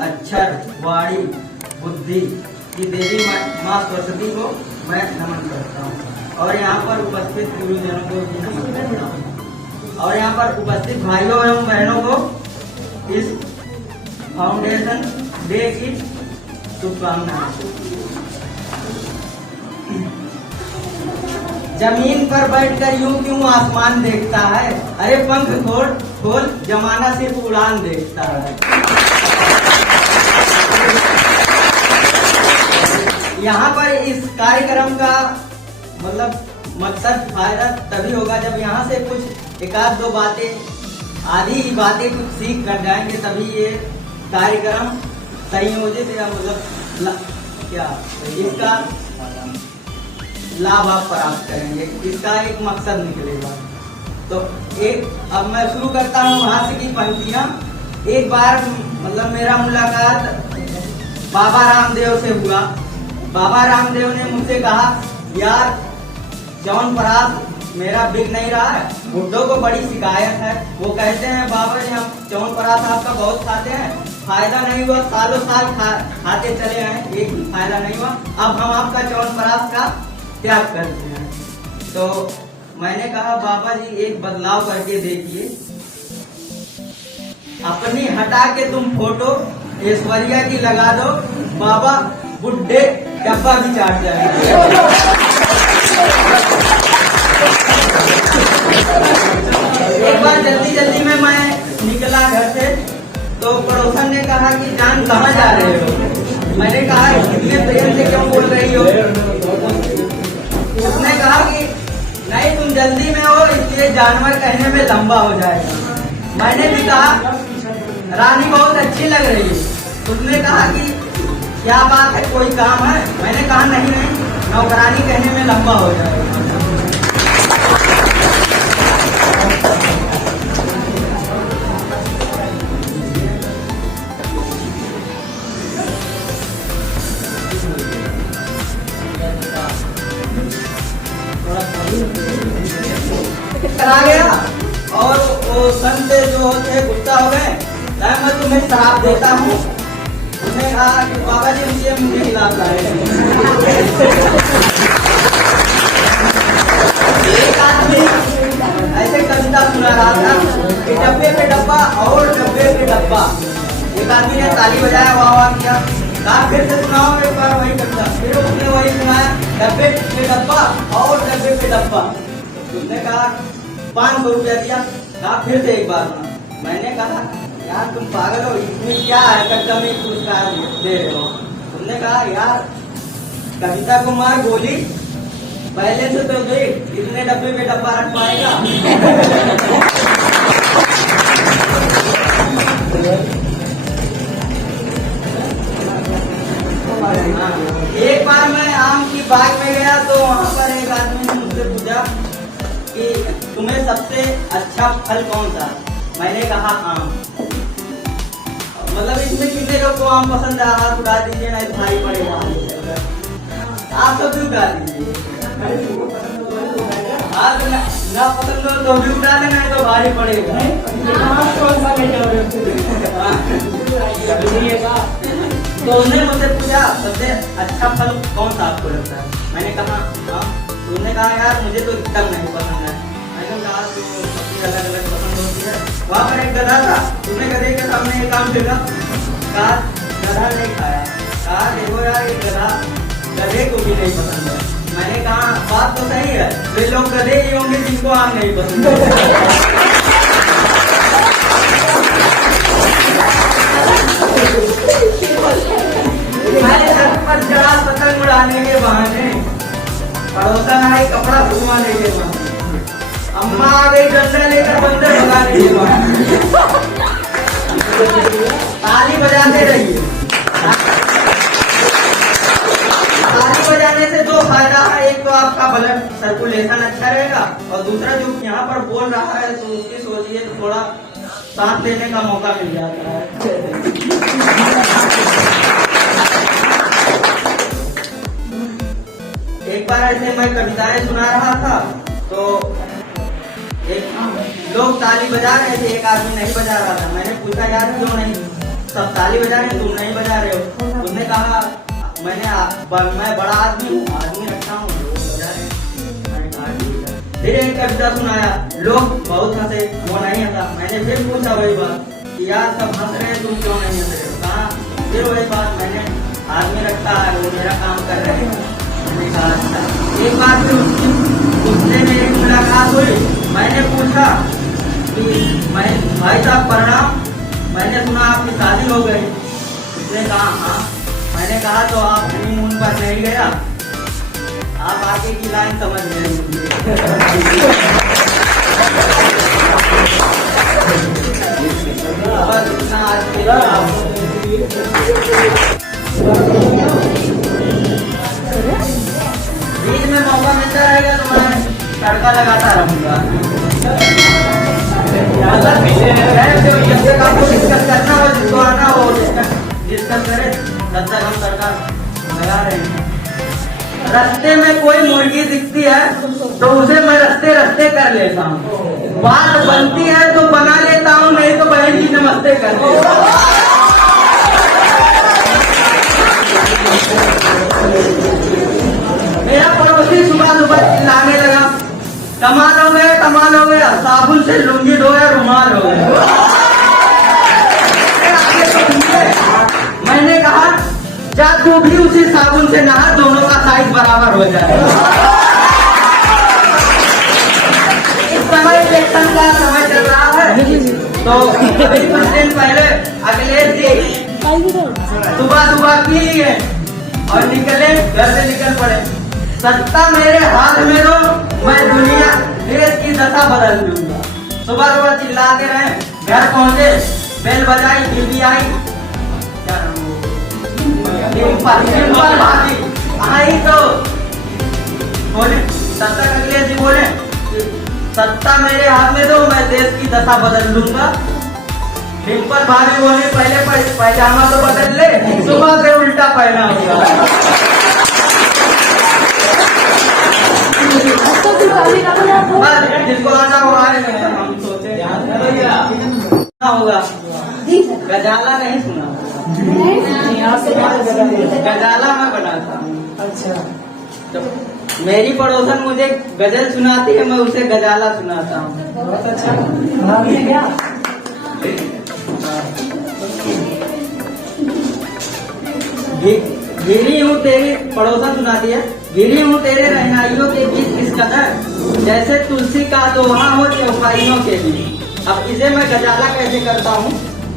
अक्षर, वाणी, बुद्धि की देवी माँ सरस्वती को मैं नमन करता हूँ और यहाँ पर उपस्थित गुरुजनों को भी नमन करता हूँ और यहाँ पर उपस्थित भाइयों एवं बहनों को इस फाउंडेशन डे की शुभकामनाएं। जमीन पर बैठकर यूं क्यों आसमान देखता है, अरे पंख खोल खोल जमाना सिर्फ उड़ान देखता है। यहाँ पर इस कार्यक्रम का मतलब मकसद फायदा तभी होगा जब यहाँ से कुछ एक आध दो बातें आधी ही बातें कुछ सीख कर जाएंगे, तभी ये कार्यक्रम संयोजित या मतलब क्या इसका लाभ आप प्राप्त करेंगे, इसका एक मकसद निकलेगा। तो एक अब मैं शुरू करता हूँ भाष्य की पंक्तियां। एक बार मतलब मेरा मुलाकात बाबा रामदेव से हुआ। बाबा रामदेव ने मुझसे कहा, यार च्यवनप्राश मेरा बिक नहीं रहा है, बुड्ढों को बड़ी शिकायत है। वो कहते हैं बाबा जी हम च्यवनप्राश आपका बहुत खाते हैं, फायदा नहीं हुआ, सालों साल खाते चले आए, एक भी फायदा नहीं हुआ, अब हम आपका च्यवनप्राश का त्याग करते हैं। तो मैंने कहा बाबा जी एक बदलाव करके देखिए, अपनी हटा के तुम फोटो ऐश्वर्या की लगा दो, बाबा बुड्ढे डब्बा भी चाट जाएंगे। एक बार जल्दी में मैं निकला घर से तो पड़ोसन ने कहा कि जान कहाँ जा रहे हो। मैंने कहा इतने प्रेम से क्यों बोल रही हो। उसने कहा कि नहीं तुम जल्दी में हो इसलिए जानवर कहने में लंबा हो जाएगा। मैंने भी कहा रानी बहुत अच्छी लग रही है। उसने कहा कि क्या बात है, कोई काम है। मैंने कहा नहीं नौकरानी कहने में लंबा हो जाएगा। करा गया और वो संत जो होते गुस्सा हो गए, मैं तुम्हें शराब देता हूँ। उसने कहा कि बाबा जी मुझे खिलाता है। एक आदमी ऐसे कविता सुना रहा था कि डब्बे पे डब्बा और डब्बे पे डब्बा। एक आदमी ने ताली बजाया, वाह वाह किया। कहा फिर से सुनाओ एक बार वही कविता। फिर उसने वही सुनाया, डब्बे पे डब्बा और डब्बे पे डब्बा। उसने कहा 500 रुपया दिया। कहा फिर से एक बार सुना। मैंने कहा यार तुम पागल हो, इसमें क्या है, कविता में पुरस्कार दे रहे हो। तुमने कहा यार कविता कुमार बोली पहले से तो देख इतने डब्बे में डब्बा रख पाएगा। एक बार मैं आम की बाग में गया तो वहाँ पर एक आदमी ने मुझसे पूछा कि तुम्हें सबसे अच्छा फल कौन सा। मैंने कहा आम। मतलब इसमें कितने लोग को आम पसंद है, हाथ उठा दीजिए, नहीं भारी पड़ेगा। आप तो भी उठा दीजिए, हाथ ना पसंद हो तो भी उठा देना, है तो भारी पड़ेगा। तो उसने मुझसे पूछा सबसे अच्छा फल कौन सा आपको लगता है। मैंने कहा हाँ। तो उसने कहा यार मुझे तो एकदम नहीं पसंद है। मैंने कहा तो सबकी अलग अलग पसंद होती है। वहाँ पर एक गधा था, उसने गधे के सामने एक काम फेंका। कहा गधा नहीं खाया। कहा देखो यार ये गधा गधे को भी नहीं पसंद है। मैंने कहा बात तो सही है, वे लोग गधे ही होंगे जिनको आम नहीं पसंद है। मैंने सर पर चढ़ा पतंग उड़ाने के बहाने, पड़ोसन आए कपड़ा घुमाने के बहाने, अम्मा आ गई डंडा लेकर बंदर भगाने के बहाने। ताली बजाते रहिए। ताली बजाने से दो फायदा है, एक तो आपका ब्लड सर्कुलेशन अच्छा रहेगा और दूसरा जो यहाँ पर बोल रहा है तो उसकी सोचिए तो थोड़ा सांस लेने का मौका मिल जाता है। एक बार ऐसे मैं कविताएं सुना रहा था तो एक लोग ताली बजा रहे थे, एक आदमी नहीं बजा रहा था। मैंने पूछा यार क्यों नहीं। सब ताली बजा रहे, तुम नहीं बजा रहे हो। उसने कहा मैं बड़ा आदमी हूँ, आदमी रखता हूँ, बजा रहे। मैंने कहा ठीक है। फिर एक कविता सुनाया, लोग बहुत हंसे, वो नहीं हंसा। मैंने फिर पूछा वही बात कि यार सब हंस रहे, तुम क्यों नहीं हंस रहे हो? कहा फिर वही बात, मैंने आदमी रखा है, वो मेरा काम कर रहे हैं। मैंने कहा अच्छा। एक बार फिर उससे मेरी मुलाकात हुई। मैंने पूछा कि भाई साहब प्रणाम, मैंने सुना आपकी शादी हो गई। उसने कहा हाँ। मैंने कहा तो आप हनीमून पर नहीं गया? आप आगे की लाइन समझ गए। बस इतना आज के लिए। बीच में मौका मिलता रहेगा तो मैं तड़का लगाता रहूंगा। जब तक आपको डिस्कस करना हो, जिसको आना हो डिस्कस करे, तब तक हम तड़का लगा रहे हैं। रास्ते में कोई मुर्गी दिखती है तो उसे मैं रस्ते रस्ते कर लेता हूँ। बात बनती है तो बना लेता हूँ, नहीं तो बहन जी नमस्ते कर लेता हूँ। मेरा पड़ोसी सुबह सुबह चिल्लाने लगा, कमाल हो गया, कमाल हो गया, साबुन से लुंगी धोया, रुमाल हो गया। मैंने कहा जा तू भी उसी साबुन से नहा, दोनों का साइज बराबर हो जाए। इस समय इलेक्शन का समय चल रहा है, तो अभी कुछ दिन पहले अखिलेश जी सुबह सुबह पी लिए और निकले, घर से निकल पड़े। सत्ता मेरे हाथ में दो, मैं दुनिया देश की दशा बदल दूंगा। सुबह सुबह चिल्लाते रहे, घर पहुंचे, बेल बजाई, बीबी आई, डिम्पल भाभी आई तो बोले, तब तक अखिलेश जी बोले सत्ता मेरे हाथ में दो, मैं देश की दशा बदल लूंगा। डिम्पल भाभी बोले पहले पैजामा तो बदल ले, सुबह से उल्टा पहना होगा। जिसको आना वो आए, हम सोचे होगा। गजाला नहीं सुना? गजाला मैं बनाता हूँ। अच्छा। तो मेरी पड़ोसन मुझे गजल सुनाती है, मैं उसे गजाला सुनाता हूँ। बहुत अच्छा। गिरी हूँ तेरी, पड़ोसन सुनाती है, गिरी हूँ तेरे रहनाइयों के बीच इस कदर, जैसे तुलसी का दोहा हो चौपाइयों के बीच। अब इसे मैं गजाला कैसे करता हूँ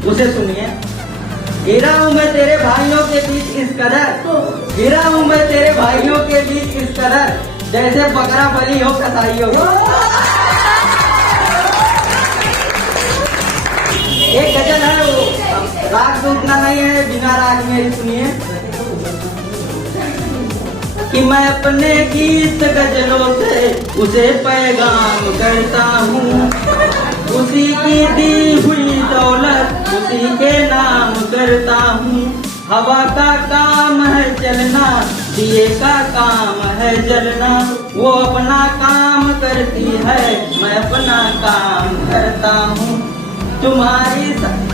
उसे सुनिए। गिरा हूँ मैं तेरे भाइयों के बीच इस कदर, गिरा हूँ मैं तेरे भाइयों के बीच इस कदर, जैसे बकरा बलि हो कसाईयों। एक गजल है, वो राग तो उतना नहीं है, बिना राग मेरी सुनिए। कि मैं अपने गीत गजलों से उसे पैगाम करता हूँ, उसी की दी हुई दौलत उसी के नाम करता हूँ। हवा का काम है चलना, दिए का काम है जलना, वो अपना काम करती है, मैं अपना काम करता हूँ। तुम्हारी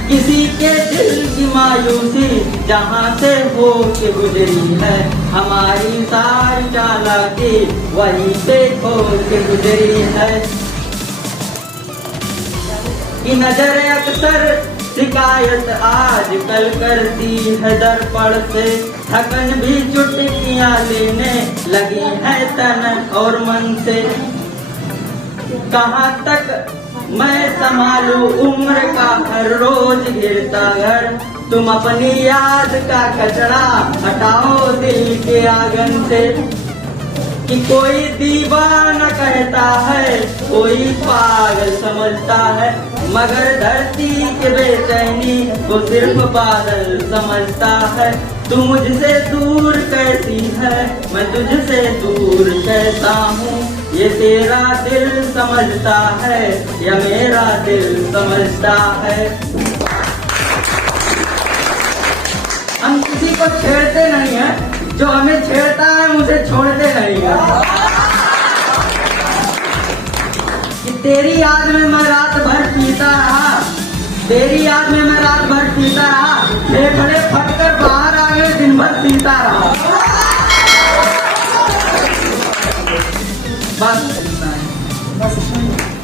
किसी के दिल की मायूसी जहाँ से हो के गुजरी है, हमारी सारी चालाकी वहीं पे खो के गुजरी है। कि नजर अक्सर शिकायत आज कल करती है दर्पण से, थकन भी चुटकियाँ लेने लगी है तन और मन से। कहाँ तक मैं संभालूं उम्र का हर रोज गिरता घर, तुम अपनी याद का कचरा हटाओ दिल के आंगन से। कि कोई दीवाना कहता है, कोई पागल समझता है, मगर धरती के बेचैनी वो सिर्फ बादल समझता है। तू मुझसे दूर कैसी है, मैं तुझसे दूर कैसा हूँ, ये तेरा दिल समझता है या मेरा दिल समझता है। हम किसी को छेड़ते नहीं है, जो हमें छेड़ता है उसे छोड़ते नहीं है। कि तेरी याद में मैं रात भर पीता रहा, तेरी याद में मैं रात भर पीता रहा, फेफड़े फटकर बाहर आ गए, दिन भर पीता रहा। बस इतना है।